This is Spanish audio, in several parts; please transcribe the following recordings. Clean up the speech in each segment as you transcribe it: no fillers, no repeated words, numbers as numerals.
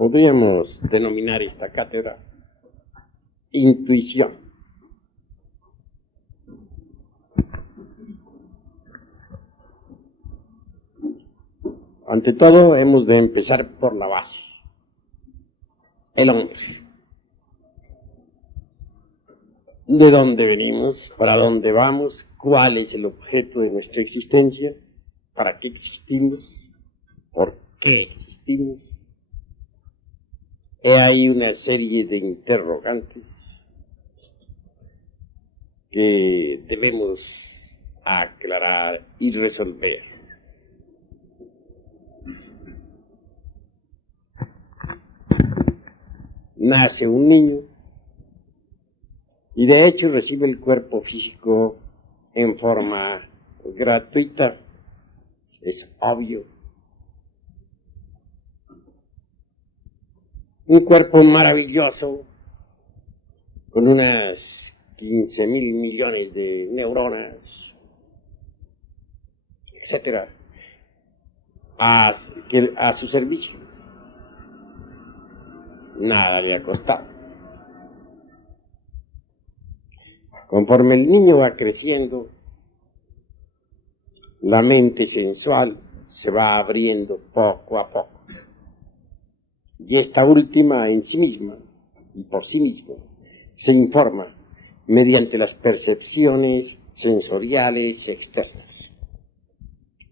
Podríamos denominar esta cátedra intuición. Ante todo, hemos de empezar por la base, el hombre. ¿De dónde venimos? ¿Para dónde vamos? ¿Cuál es el objeto de nuestra existencia? ¿Para qué existimos? ¿Por qué existimos? He ahí una serie de interrogantes que debemos aclarar y resolver. Nace un niño y de hecho recibe el cuerpo físico en forma gratuita, es obvio. Un cuerpo maravilloso con unas 15.000 millones de neuronas, etcétera, a su servicio. Nada le ha costado. Conforme el niño va creciendo, la mente sensual se va abriendo poco a poco. Y esta última en sí misma y por sí misma se informa mediante las percepciones sensoriales externas.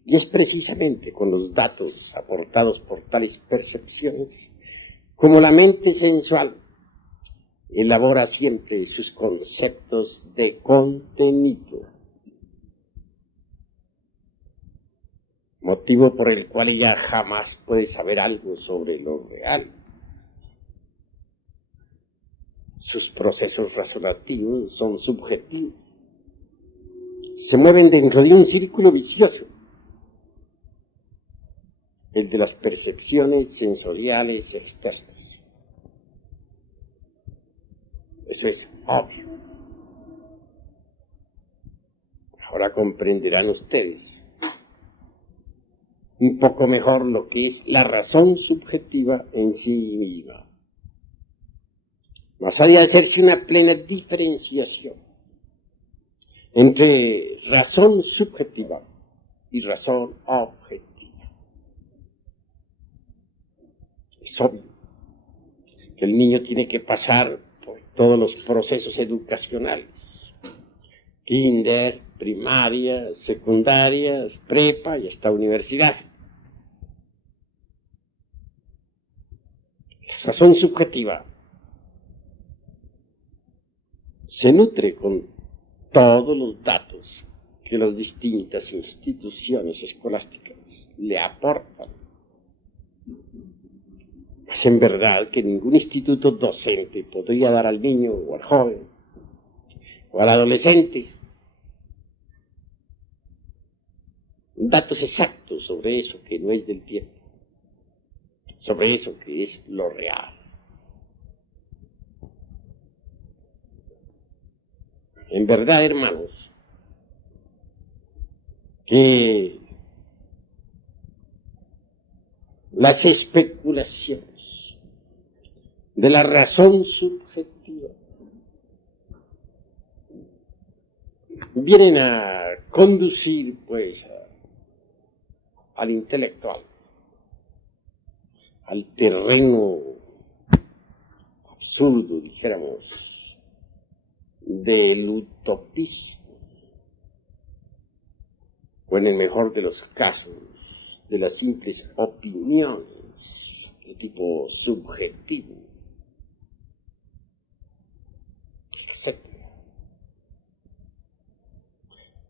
Y es precisamente con los datos aportados por tales percepciones como la mente sensual elabora siempre sus conceptos de contenido, motivo por el cual ella jamás puede saber algo sobre lo real. Sus procesos razonativos son subjetivos, se mueven dentro de un círculo vicioso, el de las percepciones sensoriales externas. Eso es obvio. Ahora comprenderán ustedes un poco mejor lo que es la razón subjetiva en sí misma. Más allá de hacerse una plena diferenciación entre razón subjetiva y razón objetiva. Es obvio que el niño tiene que pasar por todos los procesos educacionales, kinder, primaria, secundarias, prepa y hasta universidad. La razón subjetiva se nutre con todos los datos que las distintas instituciones escolásticas le aportan. Es en verdad que ningún instituto docente podría dar al niño o al joven o al adolescente datos exactos sobre eso que no es del tiempo, sobre eso que es lo real. En verdad, hermanos, que las especulaciones de la razón subjetiva vienen a conducir, pues, al intelectual, al terreno absurdo, dijéramos, del utopismo, o en el mejor de los casos, de las simples opiniones de tipo subjetivo, etc.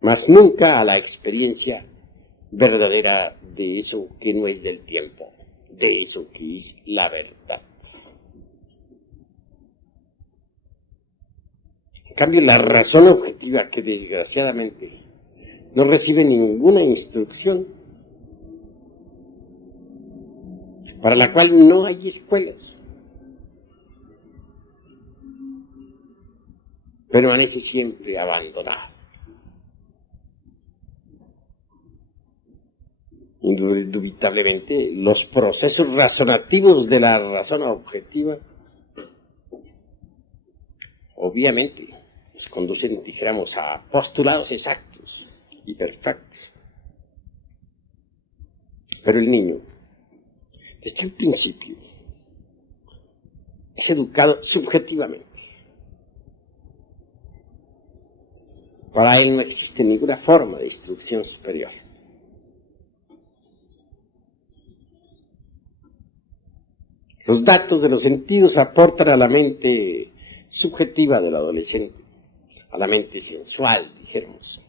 Mas nunca a la experiencia verdadera de eso que no es del tiempo, de eso que es la verdad. En cambio, la razón objetiva, que desgraciadamente no recibe ninguna instrucción, para la cual no hay escuelas, permanece siempre abandonada. indubitablemente los procesos razonativos de la razón objetiva, obviamente, nos conducen, dijéramos, a postulados exactos y perfectos. Pero el niño, desde el principio, es educado subjetivamente. Para él no existe ninguna forma de instrucción superior. Los datos de los sentidos aportan a la mente subjetiva del adolescente, a la mente sensual, dijéramos.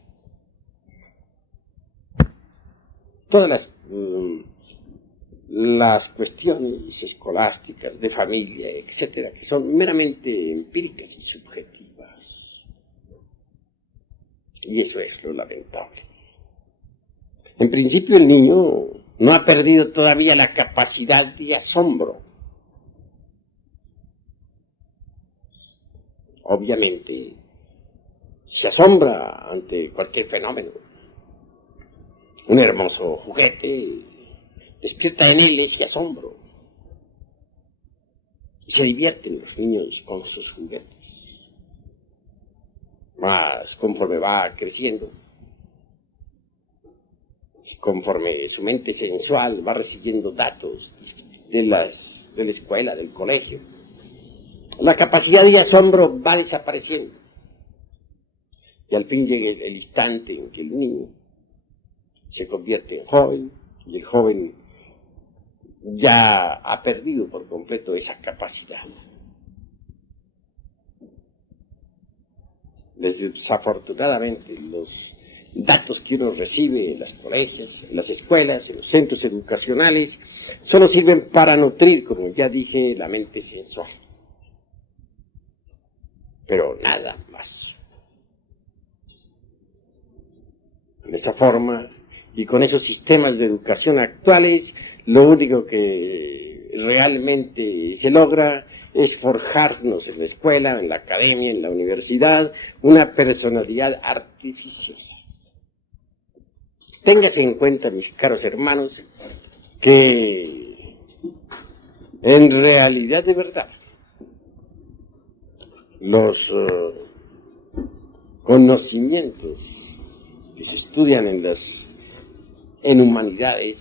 Todas las cuestiones escolásticas, de familia, etcétera, que son meramente empíricas y subjetivas. Y eso es lo lamentable. En principio el niño no ha perdido todavía la capacidad de asombro. Obviamente se asombra ante cualquier fenómeno. Un hermoso juguete despierta en él ese asombro. Y se divierten los niños con sus juguetes. Más conforme va creciendo, conforme su mente sensual va recibiendo datos de la escuela, del colegio, la capacidad de asombro va desapareciendo. Y al fin llega el instante en que el niño se convierte en joven, y el joven ya ha perdido por completo esa capacidad. Desafortunadamente, los datos que uno recibe en los colegios, en las escuelas, en los centros educacionales, solo sirven para nutrir, como ya dije, la mente sensual. Pero nada más. De esa forma, y con esos sistemas de educación actuales, lo único que realmente se logra es forjarnos en la escuela, en la academia, en la universidad, una personalidad artificiosa. Téngase en cuenta, mis caros hermanos, que en realidad de verdad los conocimientos que se estudian en humanidades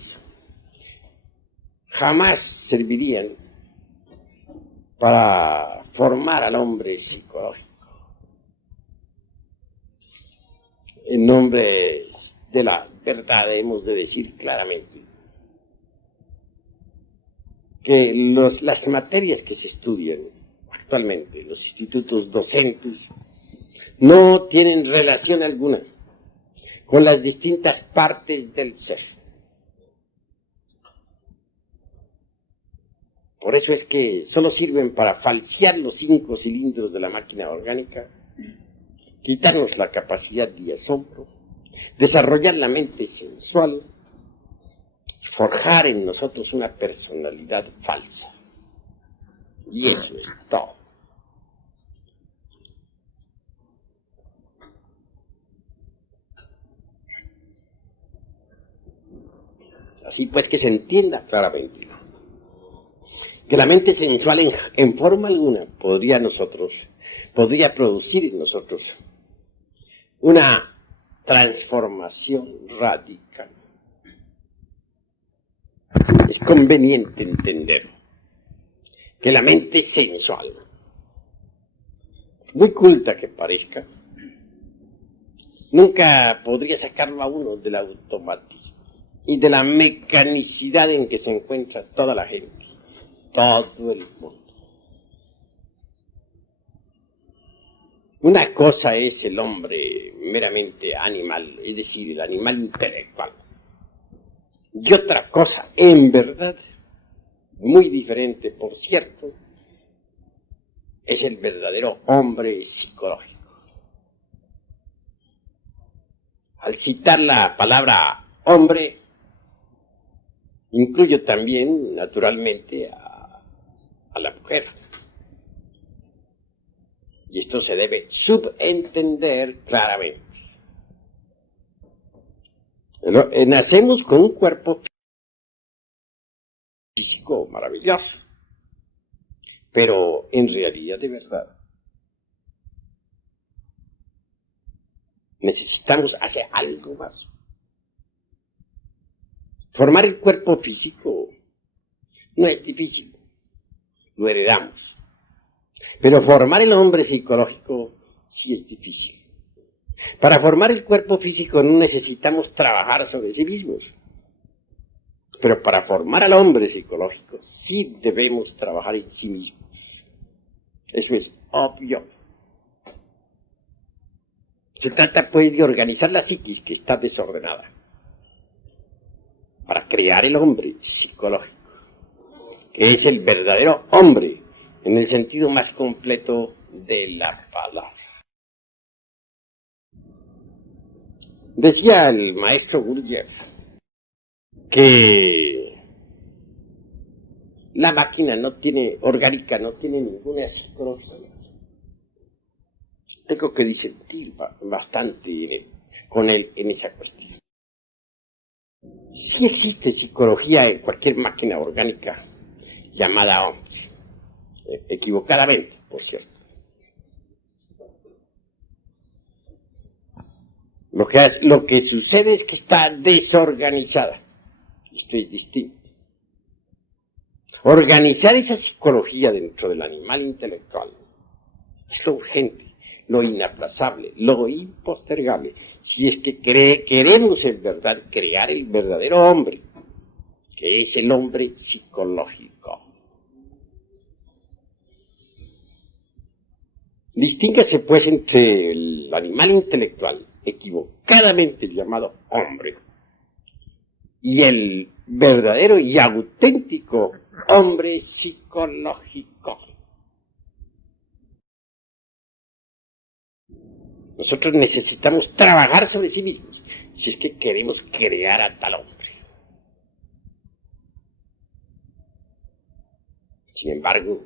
jamás servirían para formar al hombre psicológico. En nombre de la verdad hemos de decir claramente que las materias que se estudian actualmente, los institutos docentes, no tienen relación alguna con las distintas partes del ser. Por eso es que solo sirven para falsear los 5 cilindros de la máquina orgánica, quitarnos la capacidad de asombro, desarrollar la mente sensual, forjar en nosotros una personalidad falsa. Y eso es todo. Así pues que se entienda claramente que la mente sensual en forma alguna podría producir en nosotros una transformación radical. Es conveniente entender que la mente sensual, muy culta que parezca, nunca podría sacarlo a uno del automatismo y de la mecanicidad en que se encuentra toda la gente, todo el mundo. Una cosa es el hombre meramente animal, es decir, el animal intelectual. Y otra cosa, en verdad, muy diferente, por cierto, es el verdadero hombre psicológico. Al citar la palabra hombre, incluyo también, naturalmente, a la mujer. Y esto se debe subentender claramente. Nacemos con un cuerpo físico maravilloso, pero en realidad de verdad necesitamos hacer algo más. Formar el cuerpo físico no es difícil, lo heredamos, pero formar el hombre psicológico sí es difícil. Para formar el cuerpo físico no necesitamos trabajar sobre sí mismos, pero para formar al hombre psicológico sí debemos trabajar en sí mismos. Eso es obvio. Se trata pues de organizar la psiquis que está desordenada para crear el hombre psicológico, que es el verdadero hombre en el sentido más completo de la palabra. Decía el maestro Gurdjieff que la máquina orgánica no tiene ninguna psicología. Tengo que disentir bastante con él en esa cuestión. Sí existe psicología en cualquier máquina orgánica llamada hombre, equivocadamente, por cierto. Lo que sucede es que está desorganizada. Esto es distinto. Organizar esa psicología dentro del animal intelectual es lo urgente, lo inaplazable, lo impostergable. Si es que queremos en verdad crear el verdadero hombre, que es el hombre psicológico. Distíngase pues entre el animal intelectual, equivocadamente llamado hombre, y el verdadero y auténtico hombre psicológico. Nosotros necesitamos trabajar sobre sí mismos, si es que queremos crear a tal hombre. Sin embargo,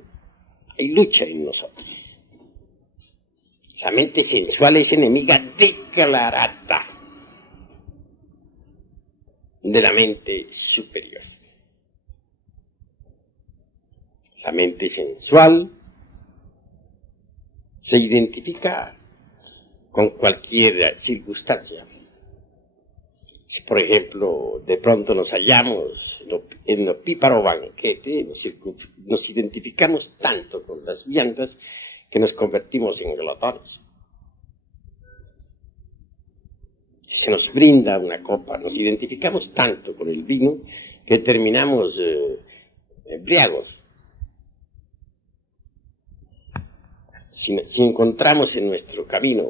hay lucha en nosotros. La mente sensual es enemiga declarada de la mente superior. La mente sensual se identifica con cualquier circunstancia. Si, por ejemplo, de pronto nos hallamos en el píparo banquete, nos identificamos tanto con las viandas que nos convertimos en glotones. Si se nos brinda una copa, nos identificamos tanto con el vino que terminamos embriagos. Si encontramos en nuestro camino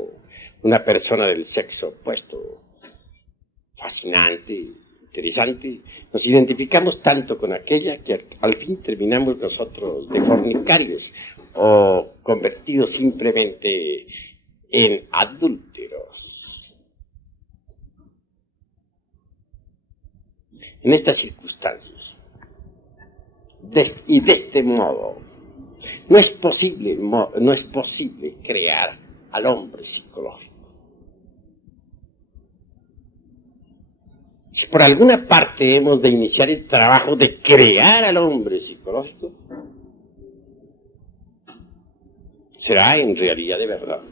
una persona del sexo opuesto, fascinante, interesante, nos identificamos tanto con aquella que al fin terminamos nosotros de fornicarios o convertidos simplemente en adúlteros. En estas circunstancias, y de este modo, no es posible crear al hombre psicológico. Si por alguna parte hemos de iniciar el trabajo de crear al hombre psicológico, será en realidad de verdad.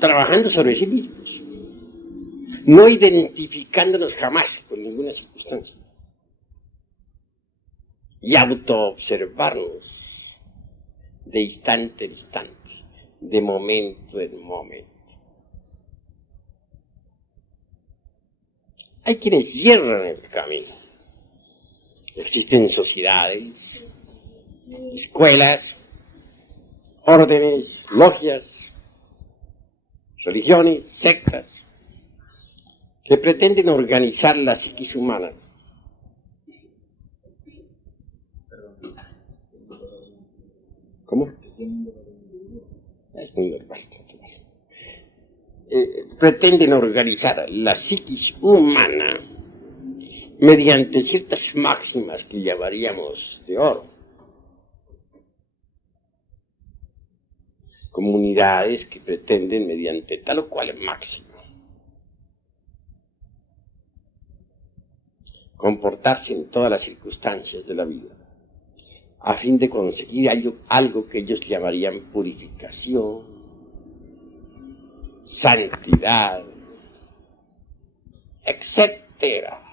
Trabajando sobre sí mismos, no identificándonos jamás con ninguna circunstancia, y autoobservarnos de instante en instante, de momento en momento. Hay quienes cierran el camino. Existen sociedades, escuelas, órdenes, logias, religiones, sectas, que pretenden organizar la psiquis humana. ¿Cómo? Es muy normal. Pretenden organizar la psiquis humana mediante ciertas máximas que llamaríamos de oro. Comunidades que pretenden mediante tal o cual máxima comportarse en todas las circunstancias de la vida, a fin de conseguir algo que ellos llamarían purificación, santidad, etcétera.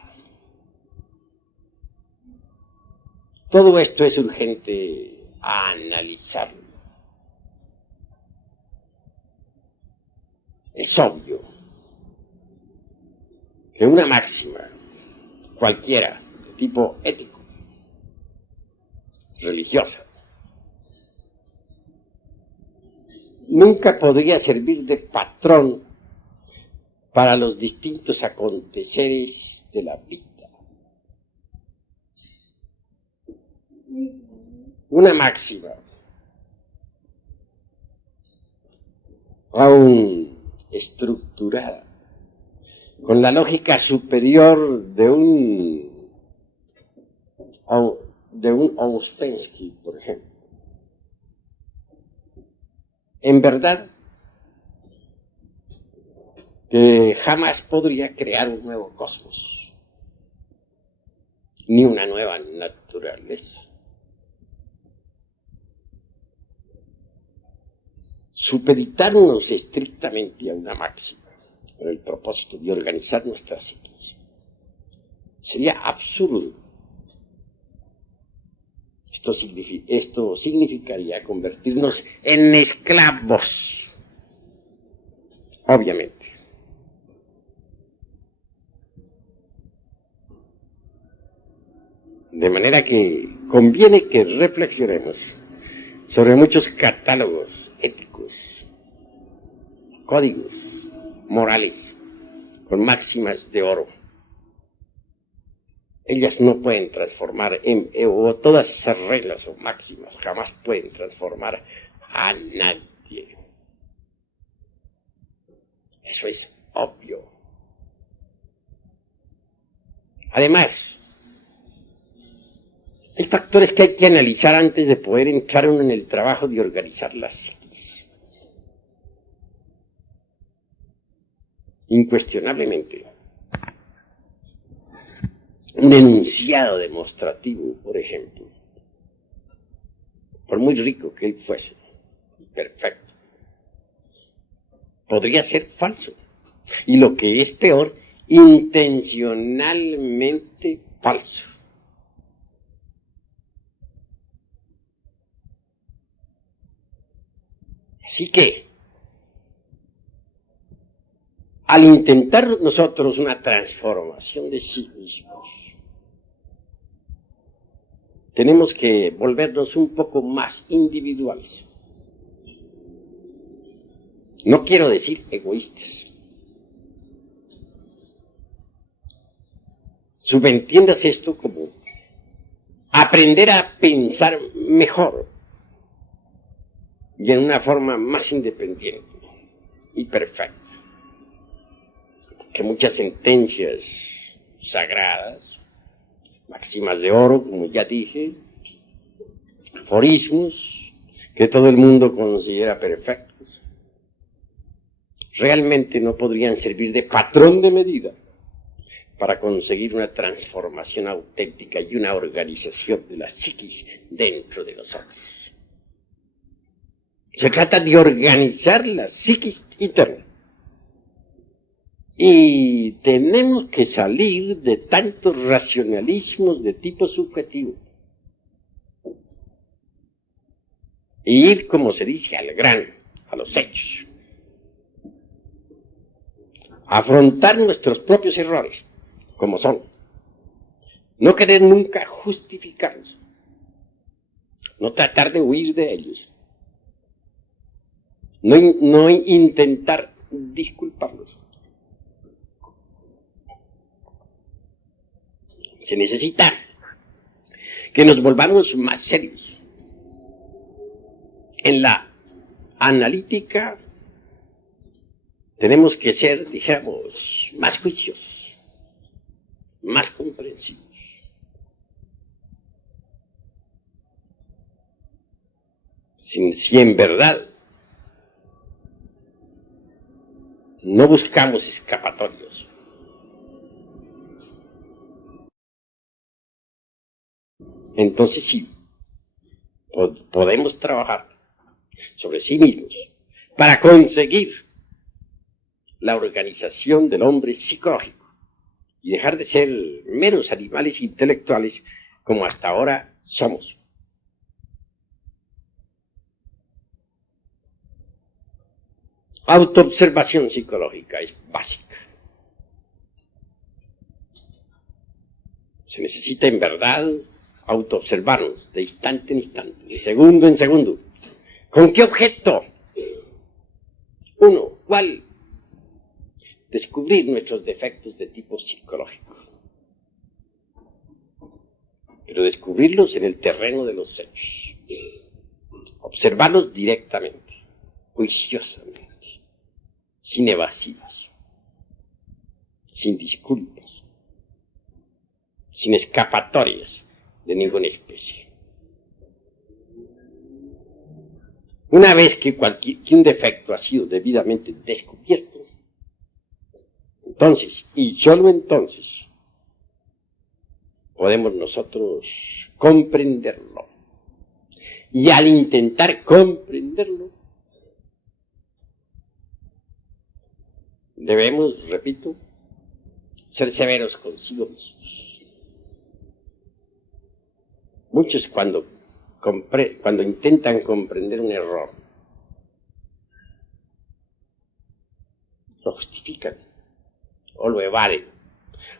Todo esto es urgente analizarlo. Es obvio que una máxima, cualquiera, de tipo ético, religiosa, nunca podría servir de patrón para los distintos aconteceres de la vida. Una máxima, aún estructurada, con la lógica superior de un Ouspensky, por ejemplo. En verdad, que jamás podría crear un nuevo cosmos, ni una nueva naturaleza. Supeditarnos estrictamente a una máxima, con el propósito de organizar nuestra psiquis, sería absurdo. Esto significaría convertirnos en esclavos, obviamente. De manera que conviene que reflexionemos sobre muchos catálogos éticos, códigos morales, con máximas de oro. Ellas no pueden transformar, o todas esas reglas o máximas jamás pueden transformar a nadie. Eso es obvio. Además, hay factores que hay que analizar antes de poder entrar uno en el trabajo de organizar la psiquis. Incuestionablemente, un enunciado demostrativo, por ejemplo, por muy rico que él fuese, perfecto, podría ser falso. Y lo que es peor, intencionalmente falso. Así que, al intentar nosotros una transformación de sí mismos, tenemos que volvernos un poco más individuales. No quiero decir egoístas. Subentiendas esto como aprender a pensar mejor y en una forma más independiente y perfecta. Que muchas sentencias sagradas, máximas de oro, como ya dije, aforismos que todo el mundo considera perfectos, realmente no podrían servir de patrón de medida para conseguir una transformación auténtica y una organización de la psiquis dentro de nosotros. Se trata de organizar la psiquis interna. Y tenemos que salir de tantos racionalismos de tipo subjetivo e ir, como se dice, al grano, a los hechos. Afrontar nuestros propios errores, como son. No querer nunca justificarlos. No tratar de huir de ellos. No intentar disculparlos. Se necesita que nos volvamos más serios en la analítica. Tenemos que ser, dijéramos, más juiciosos, más comprensivos. Si en verdad no buscamos escapatorios, entonces sí, podemos trabajar sobre sí mismos para conseguir la organización del hombre psicológico y dejar de ser meros animales intelectuales como hasta ahora somos. Autoobservación psicológica es básica. Se necesita en verdad autoobservarnos de instante en instante, de segundo en segundo. ¿Con qué objeto? Uno, ¿cuál? Descubrir nuestros defectos de tipo psicológico. Pero descubrirlos en el terreno de los hechos. Observarlos directamente, juiciosamente, sin evasivas, sin disculpas, sin escapatorias de ninguna especie. Una vez que un defecto ha sido debidamente descubierto, entonces, y solo entonces, podemos nosotros comprenderlo. Y al intentar comprenderlo, debemos, repito, ser severos consigo mismos. Muchos cuando intentan comprender un error, lo justifican, o lo evaden,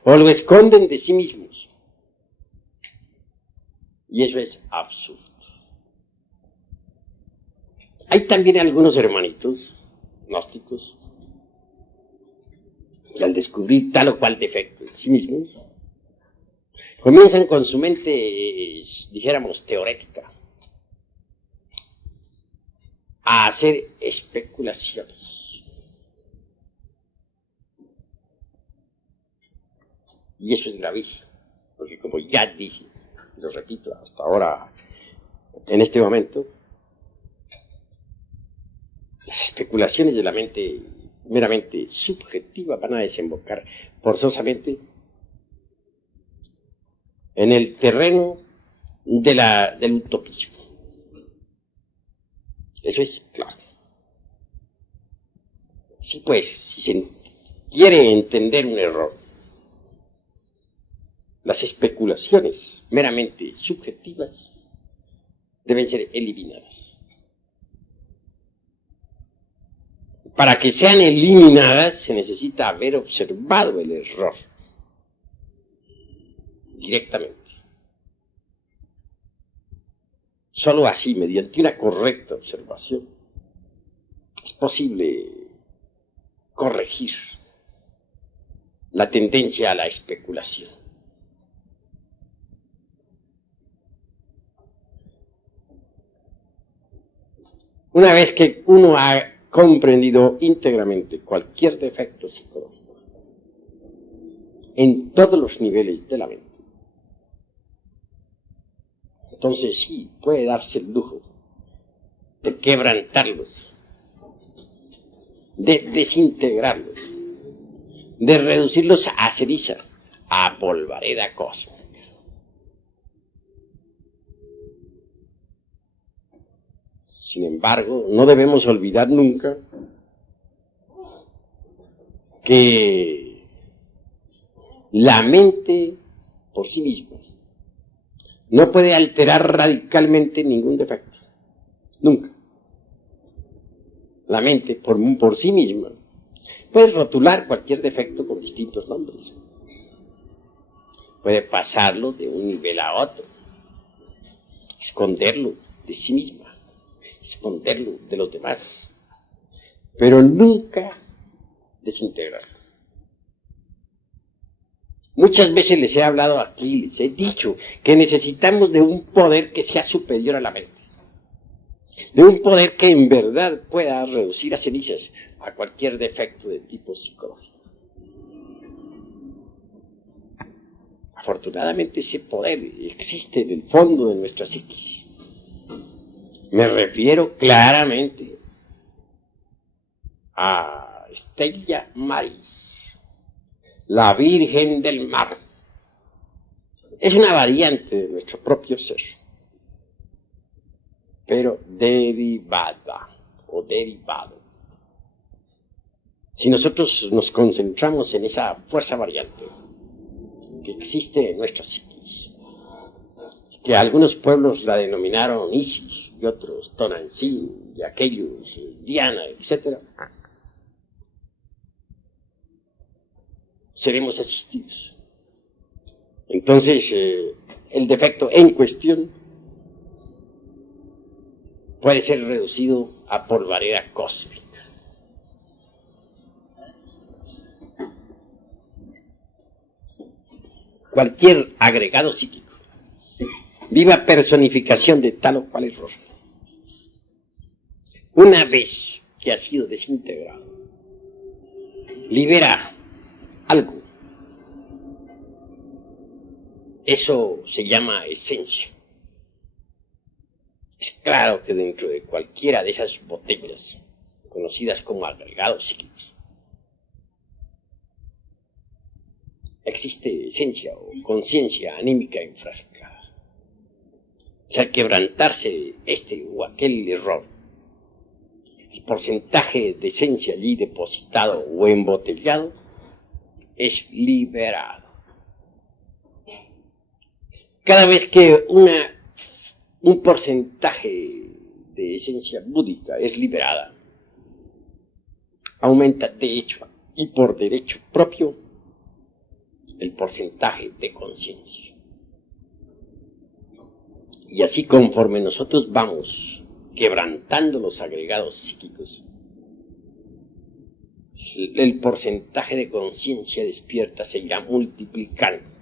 o lo esconden de sí mismos. Y eso es absurdo. Hay también algunos hermanitos gnósticos que al descubrir tal o cual defecto en sí mismos, comienzan con su mente, dijéramos, teorética, a hacer especulaciones. Y eso es gravísimo, porque como ya dije, lo repito hasta ahora, en este momento, las especulaciones de la mente meramente subjetiva van a desembocar forzosamente en el terreno del utopismo. Eso es claro. Sí, pues, si se quiere entender un error, las especulaciones meramente subjetivas deben ser eliminadas. Para que sean eliminadas se necesita haber observado el error directamente. Solo así, mediante una correcta observación, es posible corregir la tendencia a la especulación. Una vez que uno ha comprendido íntegramente cualquier defecto psicológico en todos los niveles de la mente, entonces sí puede darse el lujo de quebrantarlos, de desintegrarlos, de reducirlos a ceniza, a polvareda cósmica. Sin embargo, no debemos olvidar nunca que la mente por sí misma no puede alterar radicalmente ningún defecto. Nunca. La mente por sí misma puede rotular cualquier defecto con distintos nombres. Puede pasarlo de un nivel a otro, esconderlo de sí misma, esconderlo de los demás, pero nunca desintegrarlo. Muchas veces les he hablado aquí, les he dicho que necesitamos de un poder que sea superior a la mente, de un poder que en verdad pueda reducir a cenizas a cualquier defecto de tipo psicológico. Afortunadamente ese poder existe en el fondo de nuestra psiquis. Me refiero claramente a Stella Maris, la Virgen del Mar. Es una variante de nuestro propio ser, pero derivada o derivado. Si nosotros nos concentramos en esa fuerza variante que existe en nuestra psiquis, que algunos pueblos la denominaron Isis y otros Tonantzin y aquellos Diana, etc., seremos asistidos. Entonces, el defecto en cuestión puede ser reducido a polvareda cósmica. Cualquier agregado psíquico, viva personificación de tal o cual error, una vez que ha sido desintegrado, libera algo. Eso se llama esencia. Es claro que dentro de cualquiera de esas botellas, conocidas como agregados psíquicos, existe esencia o conciencia anímica enfrascada. O sea, al quebrantarse este o aquel error, el porcentaje de esencia allí depositado o embotellado es liberado. Cada vez que un porcentaje de esencia búdica es liberada, aumenta de hecho y por derecho propio el porcentaje de conciencia. Y así conforme nosotros vamos quebrantando los agregados psíquicos, el porcentaje de conciencia despierta se irá multiplicando.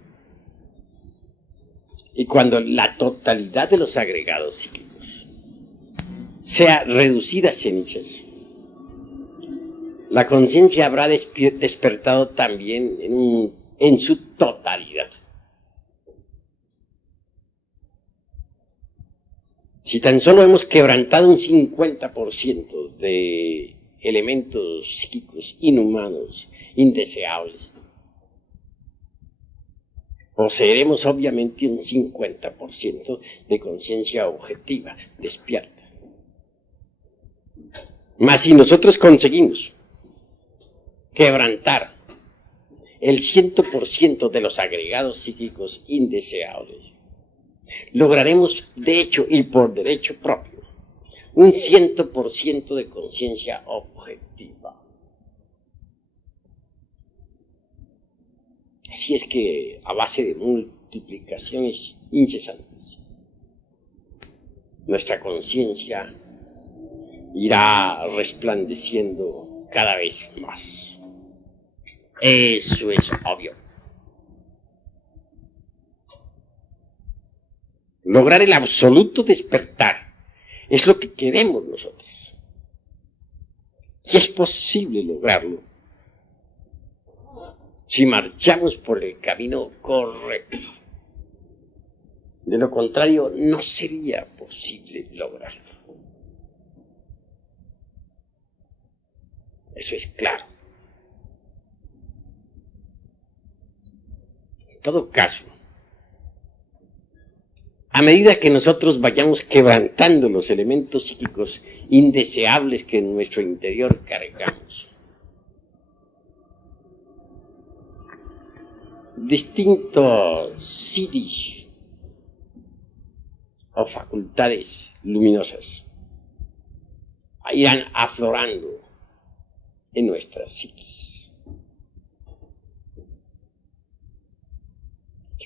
Y cuando la totalidad de los agregados psíquicos sea reducida a cenizas, la conciencia habrá despertado también en su totalidad. Si tan solo hemos quebrantado un 50% de elementos psíquicos inhumanos, indeseables, poseeremos obviamente un 50% de conciencia objetiva, despierta. Mas si nosotros conseguimos quebrantar el 100% de los agregados psíquicos indeseables, lograremos de hecho y por derecho propio un 100% de conciencia objetiva. Así es que a base de multiplicaciones incesantes, nuestra conciencia irá resplandeciendo cada vez más. Eso es obvio. Lograr el absoluto despertar es lo que queremos nosotros. Y es posible lograrlo si marchamos por el camino correcto. De lo contrario, no sería posible lograrlo. Eso es claro. En todo caso, a medida que nosotros vayamos quebrantando los elementos psíquicos indeseables que en nuestro interior cargamos, distintos siddhis o facultades luminosas irán aflorando en nuestra psiquis.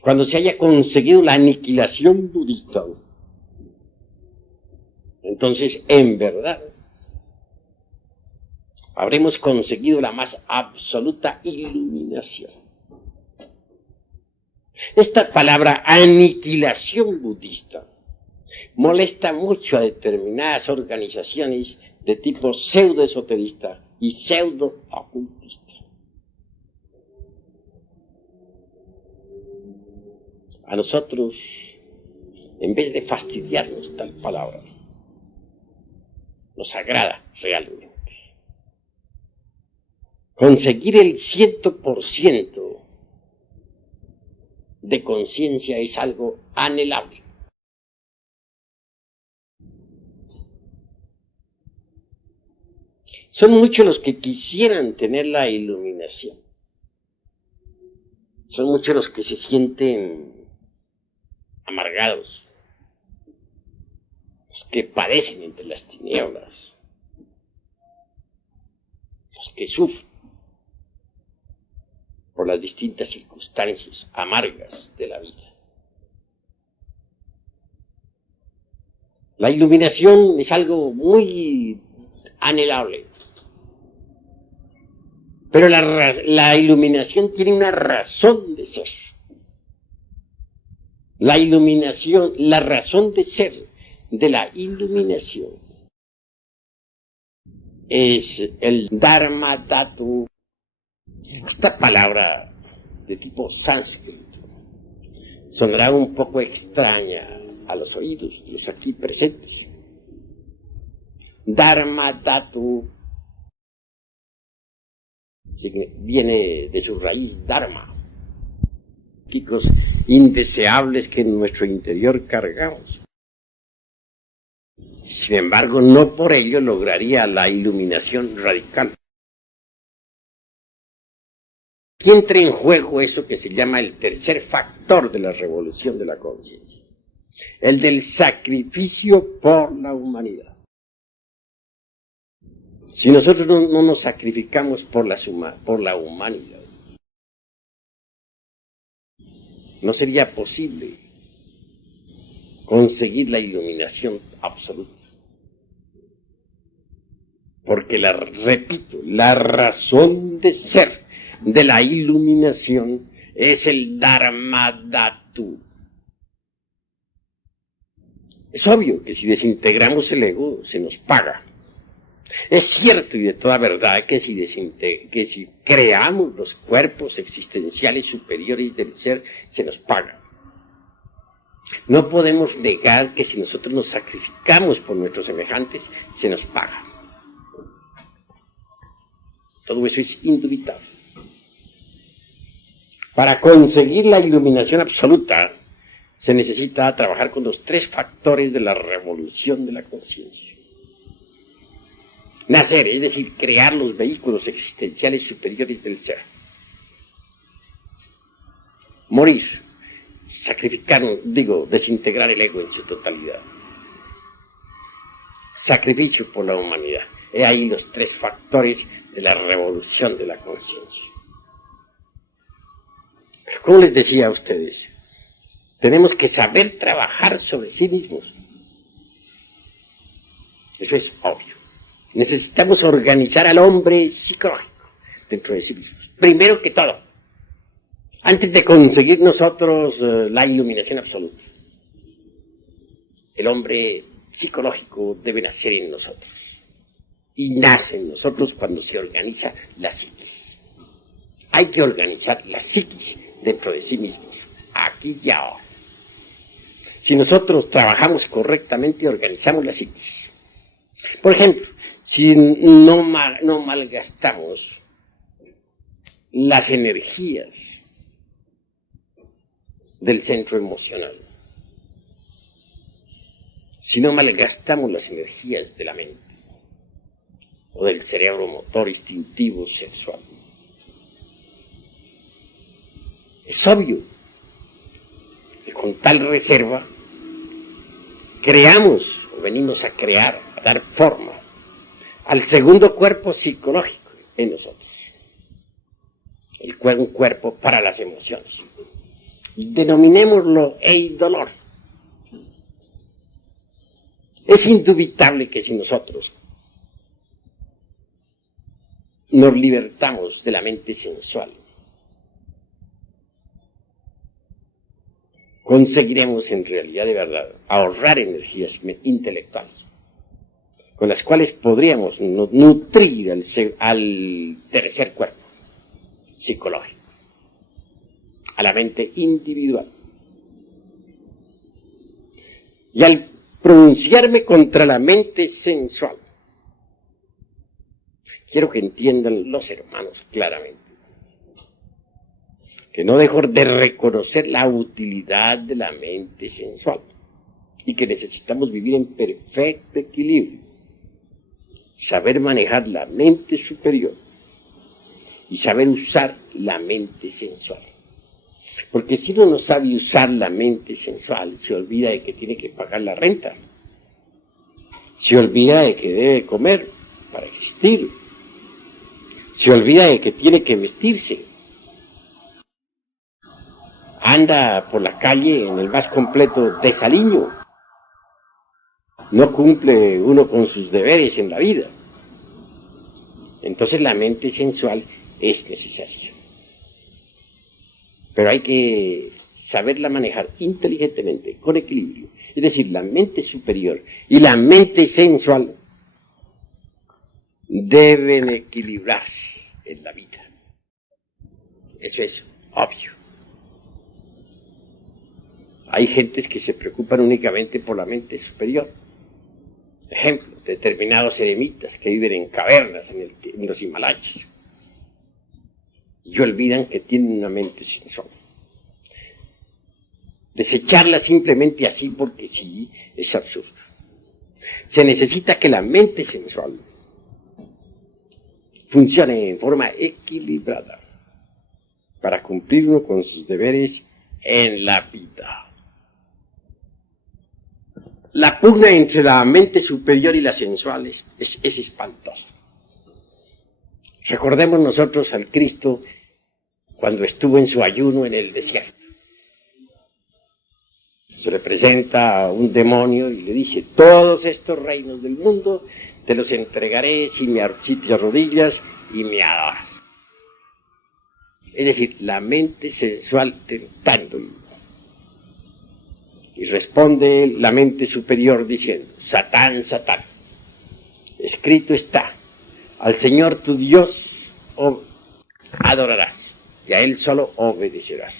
Cuando se haya conseguido la aniquilación budista, entonces en verdad habremos conseguido la más absoluta iluminación. Esta palabra aniquilación budista molesta mucho a determinadas organizaciones de tipo pseudo-esoterista y pseudo-ocultista. A nosotros, en vez de fastidiarnos tal palabra, nos agrada realmente conseguir el 100% de conciencia es algo anhelable. Son muchos los que quisieran tener la iluminación. Son muchos los que se sienten amargados, los que padecen entre las tinieblas, los que sufren por las distintas circunstancias amargas de la vida. La iluminación es algo muy anhelable, pero la iluminación tiene una razón de ser. La iluminación, la razón de ser de la iluminación es el Dharma Dhatu. Esta palabra de tipo sánscrito sonará un poco extraña a los oídos de los aquí presentes. Dharma Dhatu viene de su raíz Dharma, químicos indeseables que en nuestro interior cargamos. Sin embargo, no por ello lograría la iluminación radical. Aquí entra en juego eso que se llama el tercer factor de la revolución de la conciencia, el del sacrificio por la humanidad. Si nosotros no nos sacrificamos por la humanidad, no sería posible conseguir la iluminación absoluta. Porque, repito, la razón de ser de la iluminación es el Dharma Dhatu. Es obvio que si desintegramos el ego, se nos paga. Es cierto y de toda verdad que si creamos los cuerpos existenciales superiores del ser, se nos paga. No podemos negar que si nosotros nos sacrificamos por nuestros semejantes, se nos paga. Todo eso es indubitable. Para conseguir la iluminación absoluta, se necesita trabajar con los tres factores de la revolución de la conciencia. Nacer, es decir, crear los vehículos existenciales superiores del ser. Morir, desintegrar el ego en su totalidad. Sacrificio por la humanidad. He ahí los tres factores de la revolución de la conciencia. Pero como les decía a ustedes, tenemos que saber trabajar sobre sí mismos. Eso es obvio. Necesitamos organizar al hombre psicológico dentro de sí mismos. Primero que todo, antes de conseguir nosotros la iluminación absoluta. El hombre psicológico debe nacer en nosotros. Y nace en nosotros cuando se organiza la psiquis. Hay que organizar la psiquis dentro de sí mismos, aquí y ahora. Si nosotros trabajamos correctamente y organizamos la psiquis. Por ejemplo, si no malgastamos las energías del centro emocional, si no malgastamos las energías de la mente o del cerebro motor, instintivo, sexual, es obvio que con tal reserva creamos o venimos a crear, a dar forma al segundo cuerpo psicológico en nosotros, un cuerpo para las emociones. Denominémoslo eidolor. Es indubitable que si nosotros nos libertamos de la mente sensual, conseguiremos en realidad de verdad ahorrar energías intelectuales, con las cuales podríamos nutrir al tercer cuerpo psicológico, a la mente individual. Y al pronunciarme contra la mente sensual, quiero que entiendan los hermanos claramente que no dejó de reconocer la utilidad de la mente sensual y que necesitamos vivir en perfecto equilibrio, saber manejar la mente superior y saber usar la mente sensual. Porque si uno no sabe usar la mente sensual, se olvida de que tiene que pagar la renta, se olvida de que debe comer para existir, se olvida de que tiene que vestirse, anda por la calle en el más completo desaliño, no cumple uno con sus deberes en la vida. Entonces la mente sensual es necesaria, pero hay que saberla manejar inteligentemente, con equilibrio. Es decir, la mente superior y la mente sensual deben equilibrarse en la vida. Eso es obvio. Hay gentes que se preocupan únicamente por la mente superior. Ejemplo, determinados eremitas que viven en cavernas en los Himalayas y olvidan que tienen una mente sensual. Desecharla simplemente así porque sí es absurdo. Se necesita que la mente sensual funcione en forma equilibrada para cumplir uno con sus deberes en la vida. La pugna entre la mente superior y la sensual es espantosa. Recordemos nosotros al Cristo cuando estuvo en su ayuno en el desierto. Se le presenta un demonio y le dice: todos estos reinos del mundo te los entregaré si te arrodillas y me adoras. Es decir, la mente sensual tentándolo. Y responde la mente superior diciendo: Satán, Satán, escrito está, al Señor tu Dios adorarás y a Él solo obedecerás.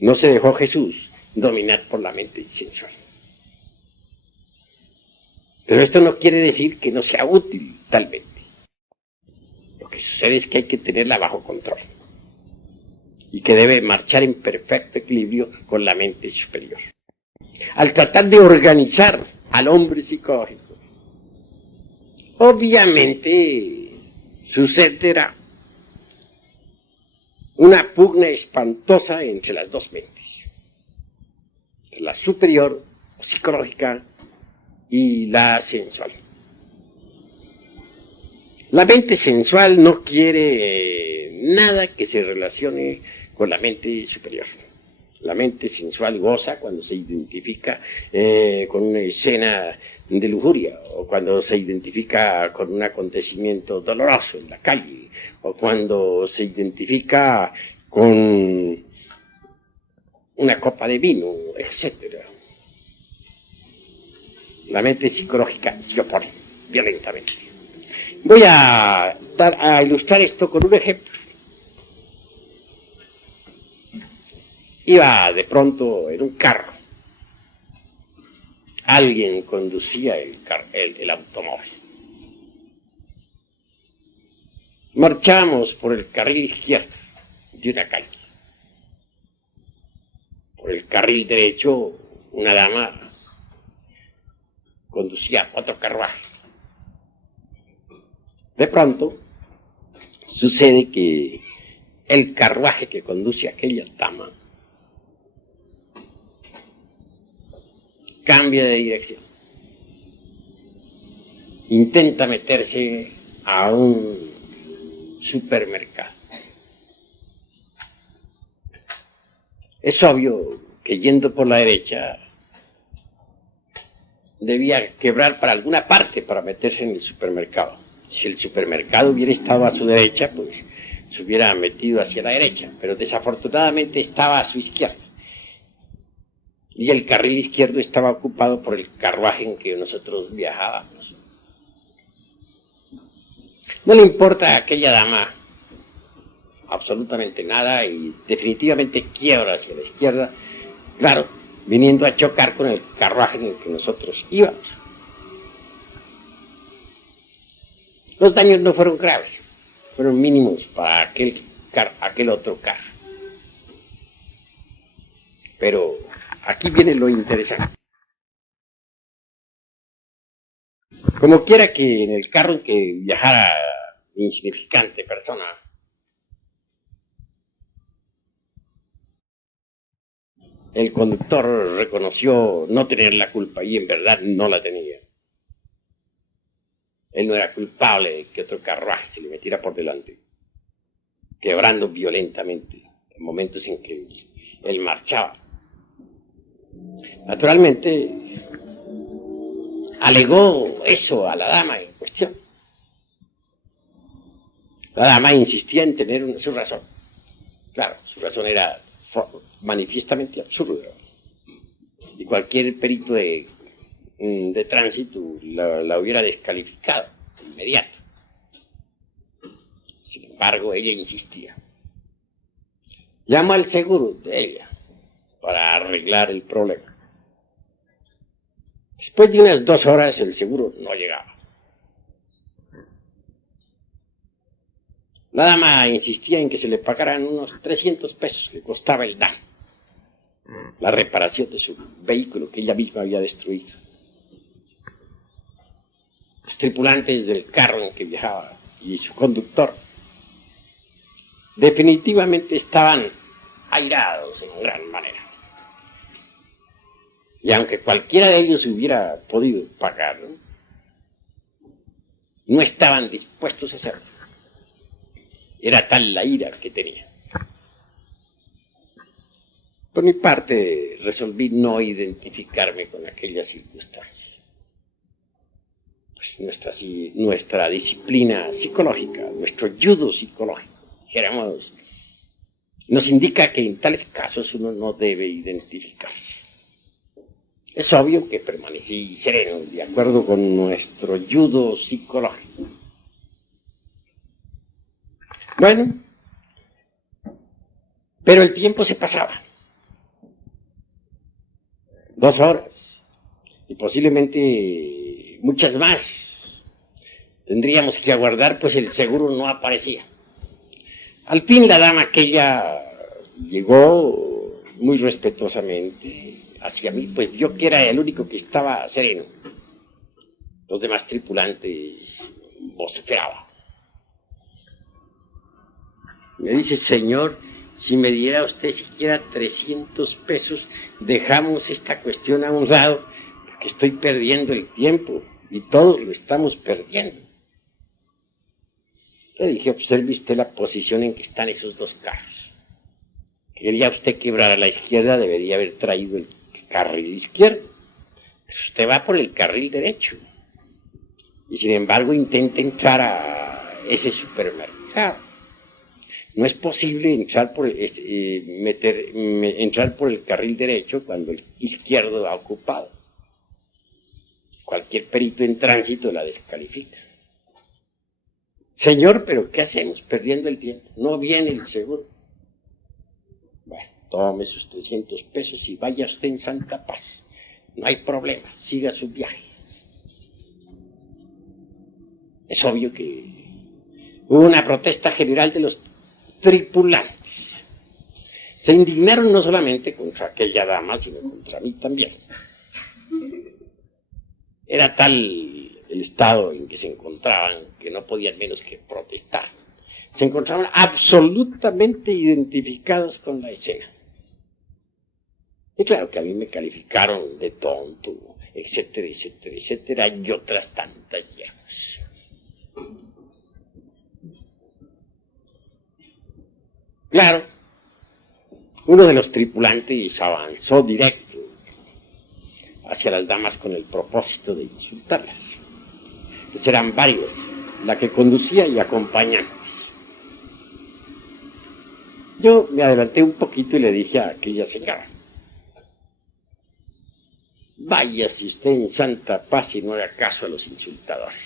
No se dejó Jesús dominar por la mente sensual. Pero esto no quiere decir que no sea útil, talmente. Lo que sucede es que hay que tenerla bajo control y que debe marchar en perfecto equilibrio con la mente superior. Al tratar de organizar al hombre psicológico, obviamente sucederá una pugna espantosa entre las dos mentes, la superior o psicológica y la sensual. La mente sensual no quiere nada que se relacione con la mente superior. La mente sensual goza cuando se identifica con una escena de lujuria, o cuando se identifica con un acontecimiento doloroso en la calle, o cuando se identifica con una copa de vino, etc. La mente psicológica se opone violentamente. Voy a ilustrar esto con un ejemplo. Iba de pronto en un carro. Alguien conducía el automóvil. Marchamos por el carril izquierdo de una calle. Por el carril derecho, una dama conducía otro carruaje. De pronto, sucede que el carruaje que conduce a aquella dama cambia de dirección. Intenta meterse a un supermercado. Es obvio que yendo por la derecha debía quebrar para alguna parte para meterse en el supermercado. Si el supermercado hubiera estado a su derecha, pues se hubiera metido hacia la derecha, pero desafortunadamente estaba a su izquierda. Y el carril izquierdo estaba ocupado por el carruaje en que nosotros viajábamos. No le importa a aquella dama absolutamente nada y definitivamente quiebra hacia la izquierda, claro, viniendo a chocar con el carruaje en el que nosotros íbamos. Los daños no fueron graves, fueron mínimos para aquel buscar aquel otro carro. Pero aquí viene lo interesante. Como quiera que en el carro en que viajara insignificante persona, el conductor reconoció no tener la culpa y en verdad no la tenía. Él no era culpable de que otro carruaje se le metiera por delante, quebrando violentamente en momentos en que él marchaba. Naturalmente, alegó eso a la dama en cuestión. La dama insistía en tener su razón. Claro, su razón era manifiestamente absurda. Y cualquier perito de tránsito la hubiera descalificado de inmediato. Sin embargo, ella insistía. Llamó al seguro de ella para arreglar el problema. Después de unas 2 horas el seguro no llegaba. La dama insistía en que se le pagaran unos 300 pesos que costaba el daño, la reparación de su vehículo que ella misma había destruido. Los tripulantes del carro en que viajaba y su conductor definitivamente estaban airados en gran manera. Y aunque cualquiera de ellos hubiera podido pagarlo, no estaban dispuestos a hacerlo. Era tal la ira que tenía. Por mi parte, resolví no identificarme con aquella circunstancia. Pues nuestra disciplina psicológica, nuestro judo psicológico, dijéramos, nos indica que en tales casos uno no debe identificarse. Es obvio que permanecí sereno, de acuerdo con nuestro judo psicológico. Bueno, pero el tiempo se pasaba. 2 horas, y posiblemente muchas más. Tendríamos que aguardar, pues el seguro no aparecía. Al fin la dama aquella llegó muy respetuosamente hacia mí, pues yo que era el único que estaba sereno. Los demás tripulantes vociferaban. Me dice, señor, si me diera usted siquiera 300 pesos, dejamos esta cuestión a un lado, porque estoy perdiendo el tiempo, y todos lo estamos perdiendo. Le dije, observe usted la posición en que están esos 2 carros. Quería usted quebrar a la izquierda, debería haber traído el carril izquierdo. Pero usted va por el carril derecho. Y sin embargo intenta entrar a ese supermercado. No es posible entrar por el carril derecho cuando el izquierdo ha ocupado. Cualquier perito en tránsito la descalifica. Señor, pero ¿qué hacemos perdiendo el tiempo? No viene el seguro. Bueno, tome sus 300 pesos y vaya usted en santa paz. No hay problema, siga su viaje. Es obvio que hubo una protesta general de los tripulantes. Se indignaron no solamente contra aquella dama, sino contra mí también. Era tal el estado en que se encontraban que no podían menos que protestar. Se encontraban absolutamente identificados con la escena. Y claro que a mí me calificaron de tonto, etcétera, etcétera, etcétera, y otras tantas hierbas. Claro, uno de los tripulantes avanzó directo hacia las damas con el propósito de insultarlas. Pues eran varios, la que conducía y acompañantes. Yo me adelanté un poquito y le dije a aquella señora, váyase usted en santa paz y no haga caso a los insultadores.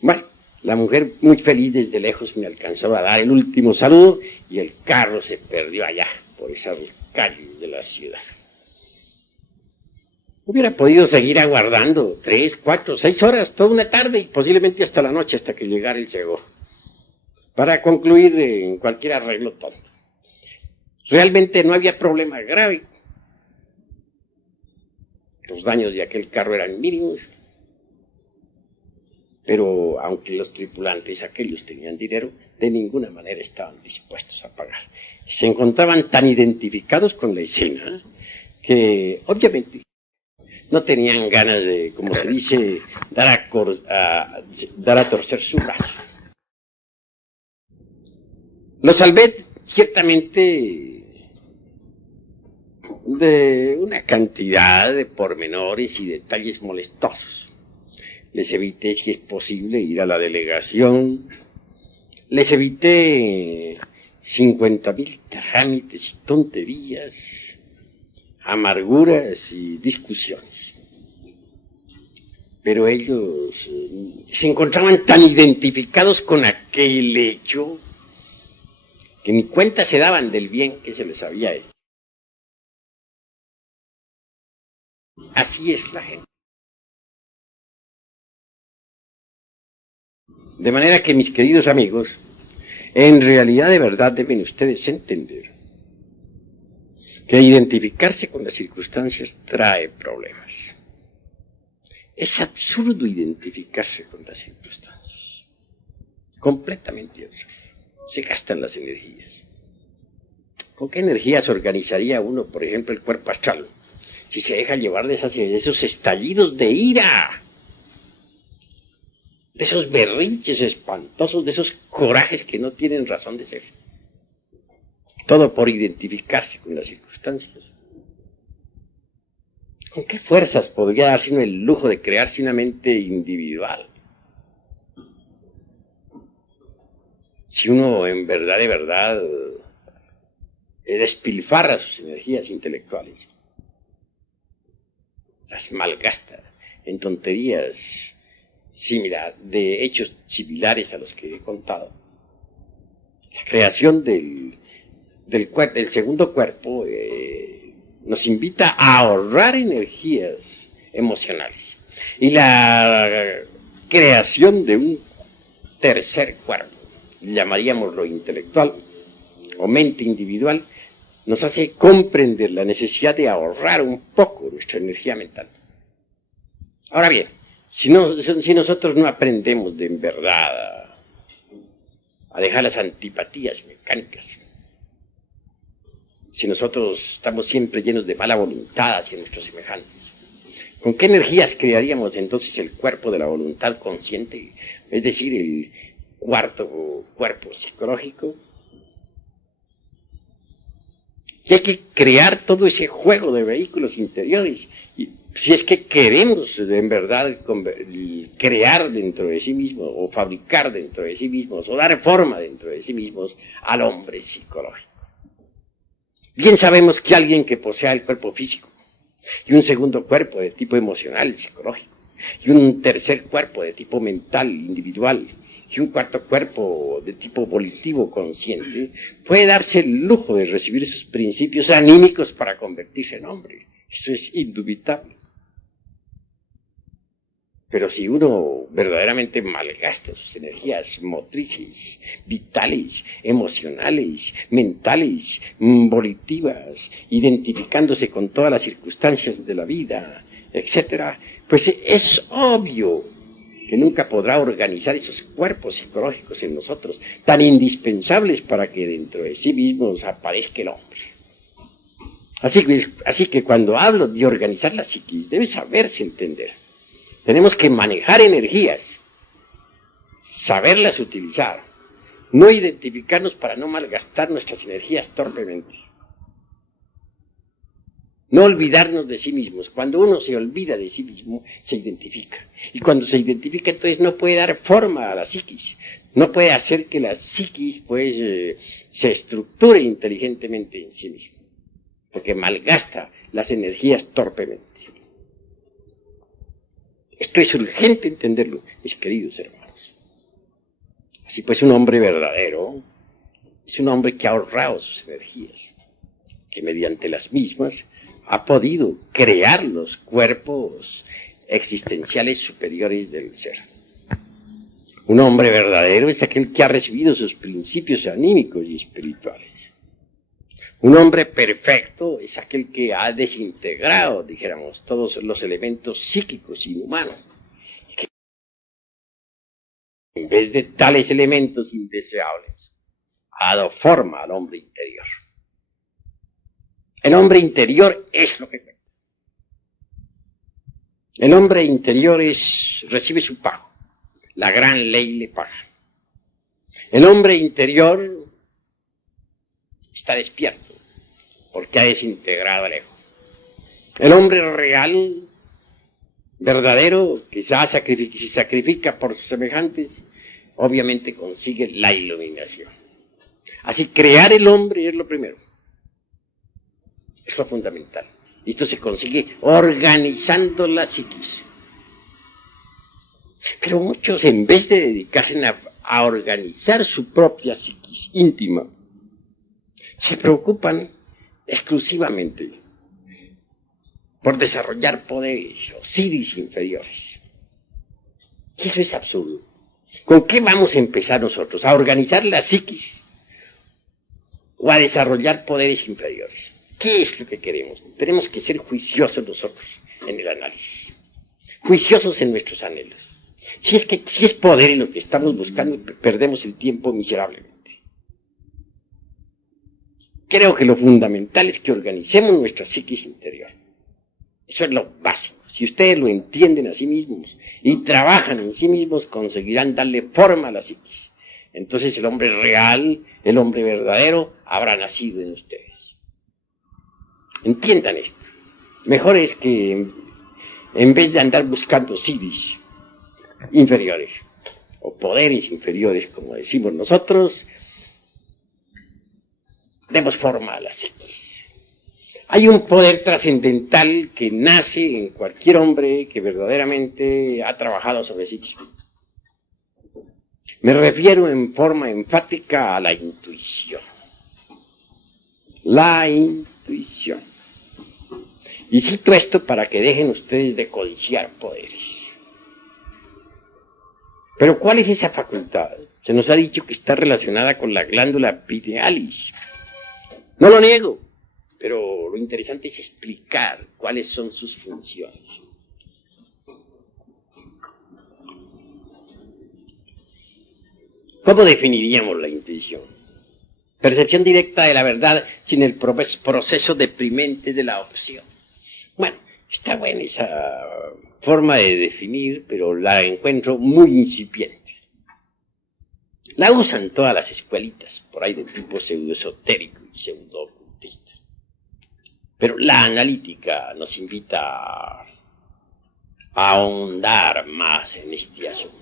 Bueno, la mujer muy feliz desde lejos me alcanzó a dar el último saludo y el carro se perdió allá, por esas calles de la ciudad. Hubiera podido seguir aguardando 3, 4, 6 horas, toda una tarde y posiblemente hasta la noche hasta que llegara el seguro. para concluir en cualquier arreglo tonto. Realmente no había problema grave. Los daños de aquel carro eran mínimos, pero aunque los tripulantes aquellos tenían dinero, de ninguna manera estaban dispuestos a pagar. Se encontraban tan identificados con la escena que obviamente no tenían ganas de, como se dice, dar a torcer su brazo. Lo salvé ciertamente de una cantidad de pormenores y detalles molestosos. Les evité, si es posible, ir a la delegación. Les evité 50,000 trámites y tonterías, amarguras y discusiones. Pero ellos se encontraban tan identificados con aquel hecho que ni cuenta se daban del bien que se les había hecho. Así es la gente. De manera que, mis queridos amigos, en realidad de verdad deben ustedes entender que identificarse con las circunstancias trae problemas. Es absurdo identificarse con las circunstancias. Completamente absurdo. Se gastan las energías. ¿Con qué energías organizaría uno, por ejemplo, el cuerpo astral? Si se deja llevar de esos estallidos de ira, de esos berrinches espantosos, de esos corajes que no tienen razón de ser. Todo por identificarse con las circunstancias. ¿Con qué fuerzas podría darse uno el lujo de crearse una mente individual? Si uno en verdad, de verdad, despilfarra sus energías intelectuales, las malgasta en tonterías de hechos similares a los que he contado. La creación del segundo cuerpo nos invita a ahorrar energías emocionales. Y la creación de un tercer cuerpo, llamaríamos lo intelectual o mente individual, nos hace comprender la necesidad de ahorrar un poco nuestra energía mental. Ahora bien, si nosotros no aprendemos de en verdad a dejar las antipatías mecánicas, si nosotros estamos siempre llenos de mala voluntad hacia nuestros semejantes, ¿con qué energías crearíamos entonces el cuerpo de la voluntad consciente? Es decir, el cuarto cuerpo psicológico. Y hay que crear todo ese juego de vehículos interiores. Y si es que queremos en verdad crear dentro de sí mismos, o fabricar dentro de sí mismos, o dar forma dentro de sí mismos al hombre psicológico. Bien sabemos que alguien que posea el cuerpo físico, y un segundo cuerpo de tipo emocional, psicológico, y un tercer cuerpo de tipo mental, individual, y un cuarto cuerpo de tipo volitivo, consciente, puede darse el lujo de recibir esos principios anímicos para convertirse en hombre. Eso es indubitable. Pero si uno verdaderamente malgasta sus energías motrices, vitales, emocionales, mentales, volitivas, identificándose con todas las circunstancias de la vida, etc., pues es obvio que nunca podrá organizar esos cuerpos psicológicos en nosotros, tan indispensables para que dentro de sí mismos aparezca el hombre. Así que cuando hablo de organizar la psiquis, debe saberse entender. Tenemos que manejar energías, saberlas utilizar, no identificarnos para no malgastar nuestras energías torpemente. No olvidarnos de sí mismos. Cuando uno se olvida de sí mismo, se identifica. Y cuando se identifica, entonces no puede dar forma a la psiquis. No puede hacer que la psiquis, se estructure inteligentemente en sí mismo. Porque malgasta las energías torpemente. Esto es urgente entenderlo, mis queridos hermanos. Así pues, un hombre verdadero es un hombre que ha ahorrado sus energías, que mediante las mismas ha podido crear los cuerpos existenciales superiores del ser. Un hombre verdadero es aquel que ha recibido sus principios anímicos y espirituales. Un hombre perfecto es aquel que ha desintegrado, dijéramos, todos los elementos psíquicos inhumanos. En vez de tales elementos indeseables, ha dado forma al hombre interior. El hombre interior es lo que cuenta. El hombre interior recibe su pago. La gran ley le paga. El hombre interior está despierto porque ha desintegrado el ego. El hombre real, verdadero, que se sacrifica por sus semejantes, obviamente consigue la iluminación. Así, crear el hombre es lo primero. Es lo fundamental. Y esto se consigue organizando la psiquis. Pero muchos, en vez de dedicarse a organizar su propia psiquis íntima, se preocupan exclusivamente por desarrollar poderes o psiquis inferiores. Y eso es absurdo. ¿Con qué vamos a empezar nosotros? ¿A organizar la psiquis o a desarrollar poderes inferiores? ¿Qué es lo que queremos? Tenemos que ser juiciosos nosotros en el análisis, juiciosos en nuestros anhelos. Si es poder en lo que estamos buscando, perdemos el tiempo miserablemente. Creo que lo fundamental es que organicemos nuestra psiquis interior. Eso es lo básico. Si ustedes lo entienden a sí mismos y trabajan en sí mismos, conseguirán darle forma a la psiquis. Entonces el hombre real, el hombre verdadero, habrá nacido en ustedes. Entiendan esto. Mejor es que en vez de andar buscando psiquis inferiores o poderes inferiores, como decimos nosotros, demos forma a la psiquis. Hay un poder trascendental que nace en cualquier hombre que verdaderamente ha trabajado sobre sí mismo. Me refiero en forma enfática a la intuición. La intuición. Y cito esto para que dejen ustedes de codiciar poderes. Pero ¿cuál es esa facultad? Se nos ha dicho que está relacionada con la glándula pinealis. No lo niego, pero lo interesante es explicar cuáles son sus funciones. ¿Cómo definiríamos la intuición? Percepción directa de la verdad sin el proceso deprimente de la opción. Bueno, está buena esa forma de definir, pero la encuentro muy incipiente. La usan todas las escuelitas, por ahí de tipo pseudoesotérico y pseudo-ocultista. Pero la analítica nos invita a ahondar más en este asunto.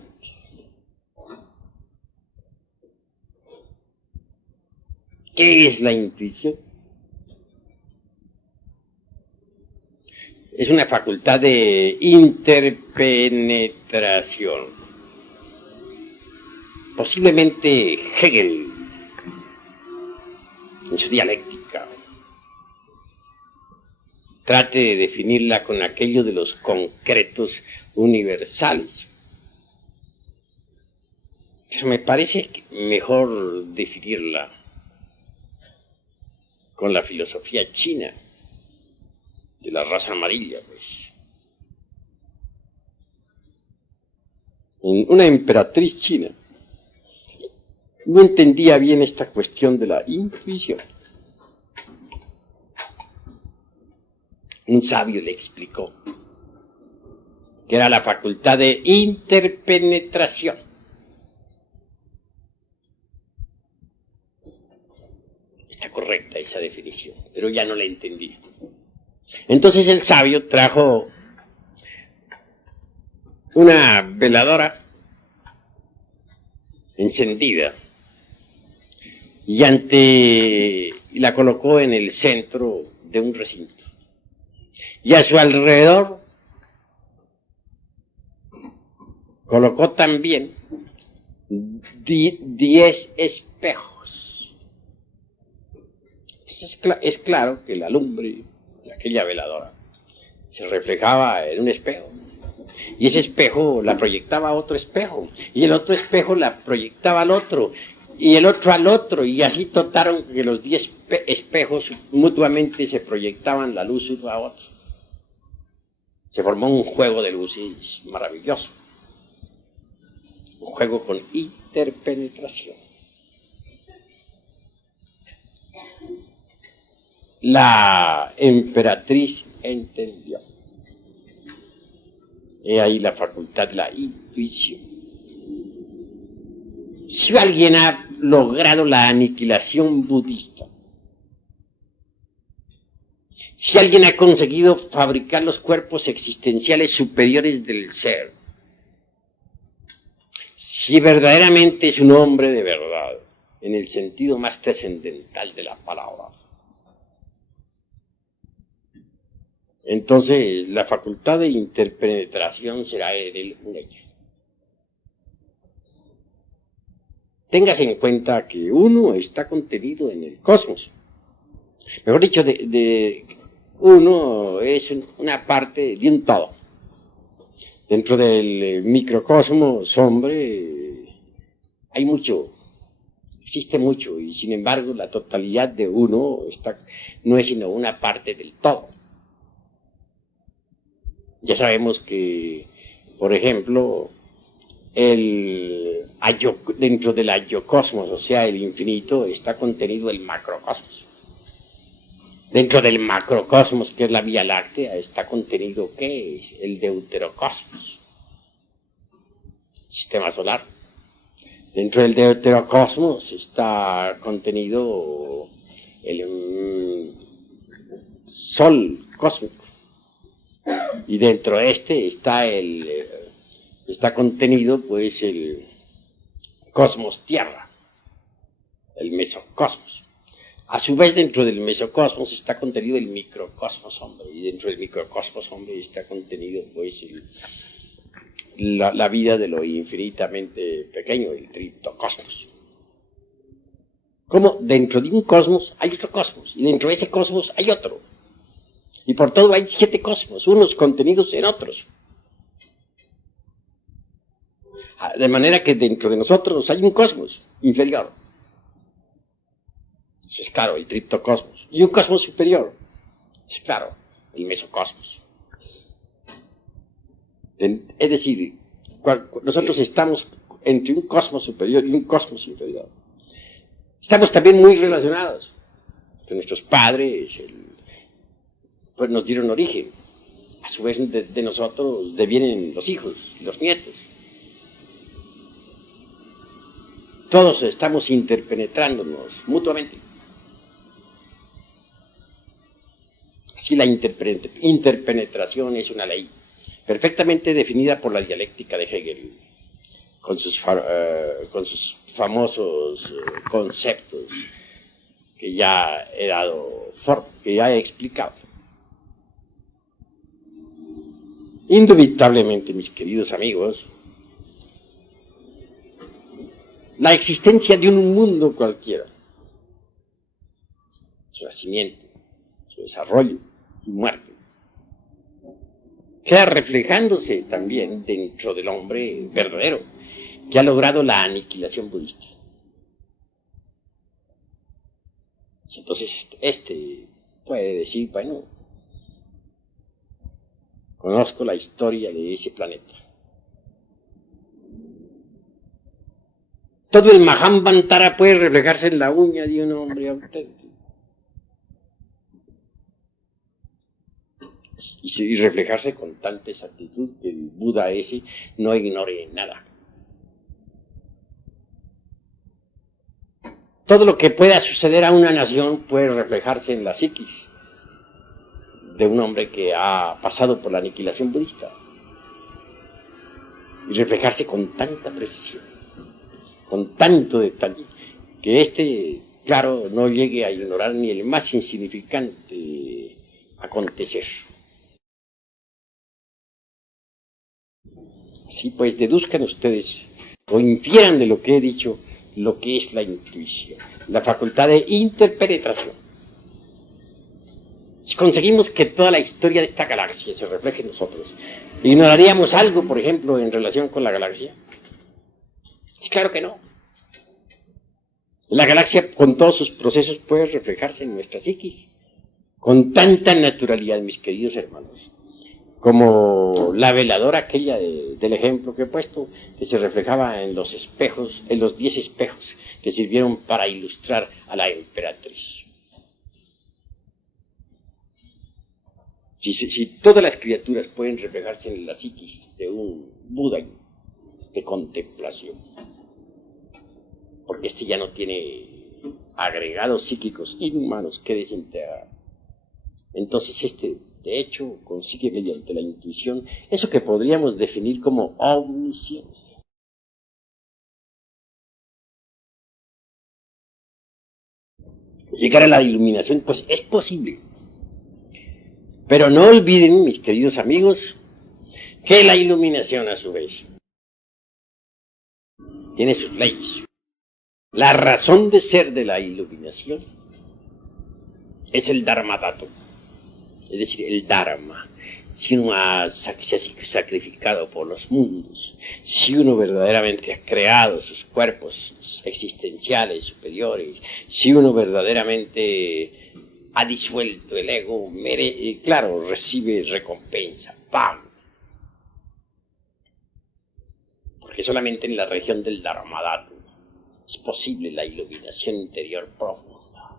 ¿Qué es la intuición? Es una facultad de interpenetración. Posiblemente Hegel, en su dialéctica, trate de definirla con aquello de los concretos universales. Pero me parece mejor definirla con la filosofía china de la raza amarilla, pues. Una emperatriz china no entendía bien esta cuestión de la intuición. Un sabio le explicó que era la facultad de interpenetración. Está correcta esa definición, pero ya no la entendí. Entonces el sabio trajo una veladora encendida y la colocó en el centro de un recinto. Y a su alrededor colocó también 10 espejos. Entonces es claro que la lumbre de aquella veladora se reflejaba en un espejo. y ese espejo la proyectaba a otro espejo, y el otro espejo la proyectaba al otro, y el otro al otro, y así totaron que los 10 espejos mutuamente se proyectaban la luz uno a otro. Se formó un juego de luces maravilloso, un juego con interpenetración. La emperatriz entendió. He ahí la facultad de la intuición. Si alguien ha logrado la aniquilación budista, si alguien ha conseguido fabricar los cuerpos existenciales superiores del ser, si verdaderamente es un hombre de verdad, en el sentido más trascendental de la palabra, entonces la facultad de interpenetración será en él un hecho. Téngase en cuenta que uno está contenido en el cosmos. Mejor dicho, uno es una parte de un todo. Dentro del microcosmos, hombre, hay mucho, existe mucho, y sin embargo la totalidad de uno no es sino una parte del todo. Ya sabemos que, por ejemplo, dentro del ayocosmos, o sea, el infinito, está contenido el macrocosmos. Dentro del macrocosmos, que es la Vía Láctea, está contenido, ¿qué es? El deuterocosmos, sistema solar. Dentro del deuterocosmos está contenido el sol cósmico. Y dentro de este está contenido, pues, el cosmos tierra, el mesocosmos. A su vez, dentro del mesocosmos está contenido el microcosmos hombre, y dentro del microcosmos hombre está contenido, pues, la vida de lo infinitamente pequeño, el triptocosmos. Como dentro de un cosmos hay otro cosmos, y dentro de ese cosmos hay otro. Y por todo hay 7 cosmos, unos contenidos en otros. De manera que dentro de nosotros hay un cosmos inferior. Eso es claro, el triptocosmos. Y un cosmos superior. Es claro, el mesocosmos. Es decir, nosotros estamos entre un cosmos superior y un cosmos inferior. Estamos también muy relacionados. Que nuestros padres pues nos dieron origen. A su vez de nosotros devienen los hijos, los nietos. Todos estamos interpenetrándonos mutuamente. Así la interpenetración es una ley perfectamente definida por la dialéctica de Hegel, con sus famosos conceptos que ya he dado forma, que ya he explicado. Indubitablemente, mis queridos amigos, la existencia de un mundo cualquiera, su nacimiento, su desarrollo y muerte, queda reflejándose también dentro del hombre verdadero, que ha logrado la aniquilación budista. Entonces, puede decir, bueno, conozco la historia de ese planeta. Todo el Mahamvantara puede reflejarse en la uña de un hombre auténtico. Y reflejarse con tanta exactitud que el Buda ese no ignore nada. Todo lo que pueda suceder a una nación puede reflejarse en la psiquis de un hombre que ha pasado por la aniquilación budista. Y reflejarse con tanta precisión, con tanto detalle, que claro, no llegue a ignorar ni el más insignificante acontecer. Así pues, deduzcan ustedes o infieran de lo que he dicho lo que es la intuición, la facultad de interpenetración. Si conseguimos que toda la historia de esta galaxia se refleje en nosotros, ¿ignoraríamos algo, por ejemplo, en relación con la galaxia? Sí, claro que no. La galaxia, con todos sus procesos, puede reflejarse en nuestra psiquis, con tanta naturalidad, mis queridos hermanos, como la veladora aquella del ejemplo que he puesto, que se reflejaba en los espejos, en los 10 espejos que sirvieron para ilustrar a la emperatriz. Si todas las criaturas pueden reflejarse en la psiquis de un Buda de contemplación, porque este ya no tiene agregados psíquicos inhumanos que desintegrar, entonces de hecho, consigue mediante la intuición eso que podríamos definir como omnisciencia. Llegar a la iluminación, pues es posible. Pero no olviden, mis queridos amigos, que la iluminación, a su vez, tiene sus leyes. La razón de ser de la iluminación es el Dharmadato, es decir, el Dharma. Si uno se ha sacrificado por los mundos, si uno verdaderamente ha creado sus cuerpos existenciales superiores, si uno verdaderamente ha disuelto el ego, claro, recibe recompensa, ¡pam! Porque solamente en la región del Dharmadato es posible la iluminación interior profunda.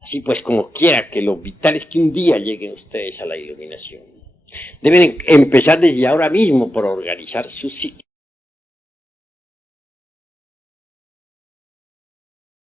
Así pues, como quiera que lo vital es que un día lleguen ustedes a la iluminación, deben empezar desde ahora mismo por organizar su psique.